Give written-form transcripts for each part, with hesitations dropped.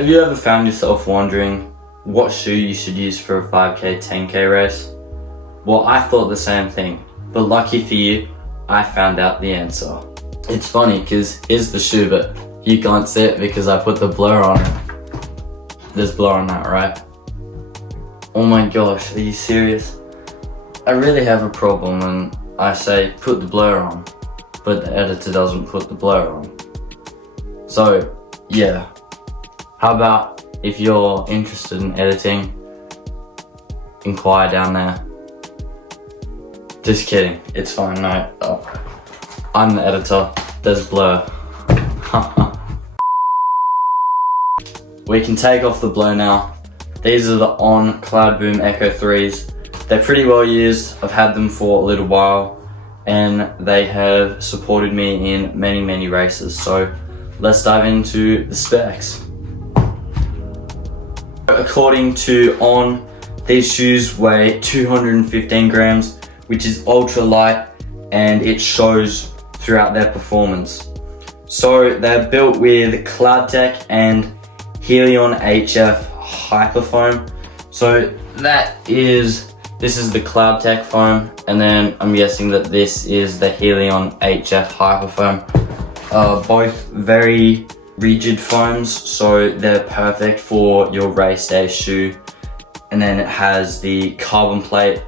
Have you ever found yourself wondering what shoe you should use for a 5k, 10k race? Well, I thought the same thing, but lucky for you, I found out the answer. It's funny because here's the shoe, but you can't see it because I put the blur on it. There's blur on that, right? Oh my gosh, are you serious? I really have a problem when I say put the blur on, but the editor doesn't put the blur on. So, yeah. How about if you're interested in editing, inquire down there. Just kidding, it's fine, no. I'm the editor, there's blur. We can take off the blur now. These are the On Cloudboom Echo 3s. They're pretty well used, I've had them for a little while, and they have supported me in many races. So let's dive into the specs. According to On, these shoes weigh 215 grams, which is ultra light, and it shows throughout their performance. So they're built with CloudTec and Helion HF Hyperfoam. So this is the CloudTec foam, and then I'm guessing that this is the Helion HF Hyperfoam. Both very rigid foams, so they're perfect for your race day shoe. And then it has the carbon plate,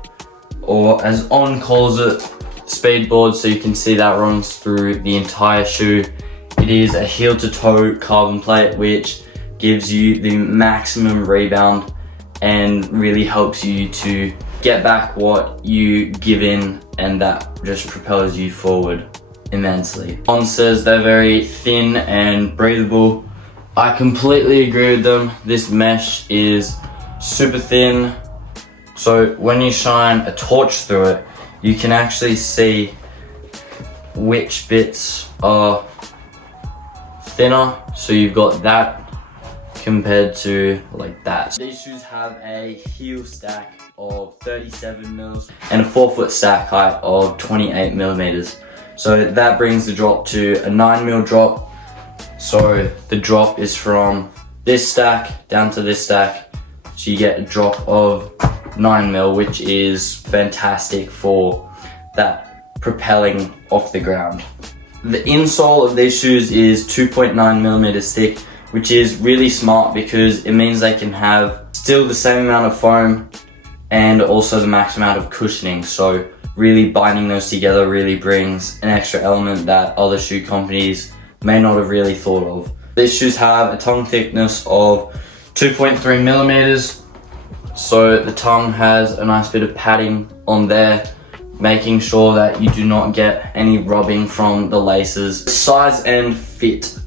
or as On calls it, speedboard, so you can see that runs through the entire shoe. It is a heel to toe carbon plate, which gives you the maximum rebound and really helps you to get back what you give in, and that just propels you forward immensely. On says they're very thin and breathable. I completely agree with them. This mesh is super thin, so when you shine a torch through it, you can actually see which bits are thinner. So you've got that compared to like that. These shoes have a heel stack of 37 mils and a 4-foot stack height of 28 millimeters. So that brings the drop to a 9 mil drop. So the drop is from this stack down to this stack. So you get a drop of 9 mil, which is fantastic for that propelling off the ground. The insole of these shoes is 2.9 millimeters thick, which is really smart because it means they can have still the same amount of foam and also the max amount of cushioning. So really binding those together really brings an extra element that other shoe companies may not have really thought of. These shoes have a tongue thickness of 2.3 millimeters. So the tongue has a nice bit of padding on there, making sure that you do not get any rubbing from the laces. Size and fit.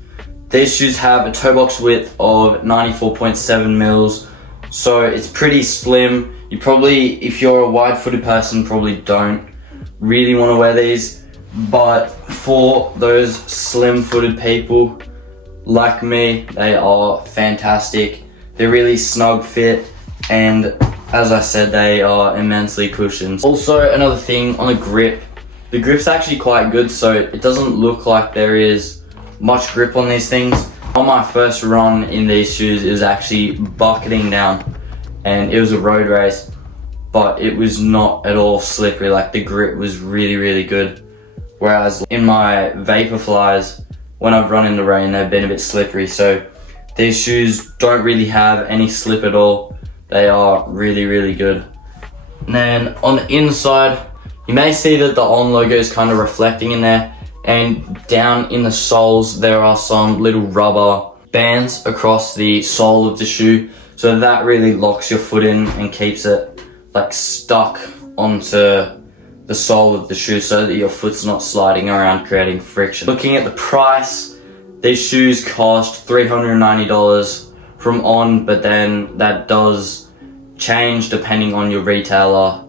These shoes have a toe box width of 94.7 mils, so it's pretty slim. You probably, if you're a wide-footed person, probably don't really want to wear these, but for those slim-footed people like me, they are fantastic. They're really snug fit, and as I said, they are immensely cushioned. Also, another thing on the grip. The grip's actually quite good, so it doesn't look like there is much grip on these things. On my first run in these shoes, it was actually bucketing down, and it was a road race, but it was not at all slippery. Like, the grip was really good. Whereas in my Vaporflies, when I've run in the rain, they've been a bit slippery. So these shoes don't really have any slip at all. They are really good. And then on the inside, you may see that the On logo is kind of reflecting in there, and down in the soles there are some little rubber bands across the sole of the shoe, so that really locks your foot in and keeps it like stuck onto the sole of the shoe so that your foot's not sliding around creating friction. Looking at the price, these shoes cost $390 from On, but then that does change depending on your retailer.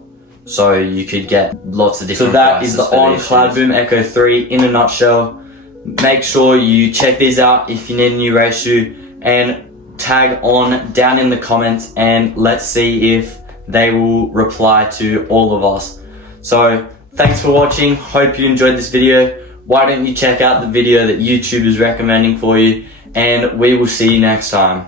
So you could get lots of different prices. So that is the On Cloudboom Echo 3 in a nutshell. Make sure you check these out if you need a new race shoe, and tag On down in the comments, and let's see if they will reply to all of us. So thanks for watching. Hope you enjoyed this video. Why don't you check out the video that YouTube is recommending for you, and we will see you next time.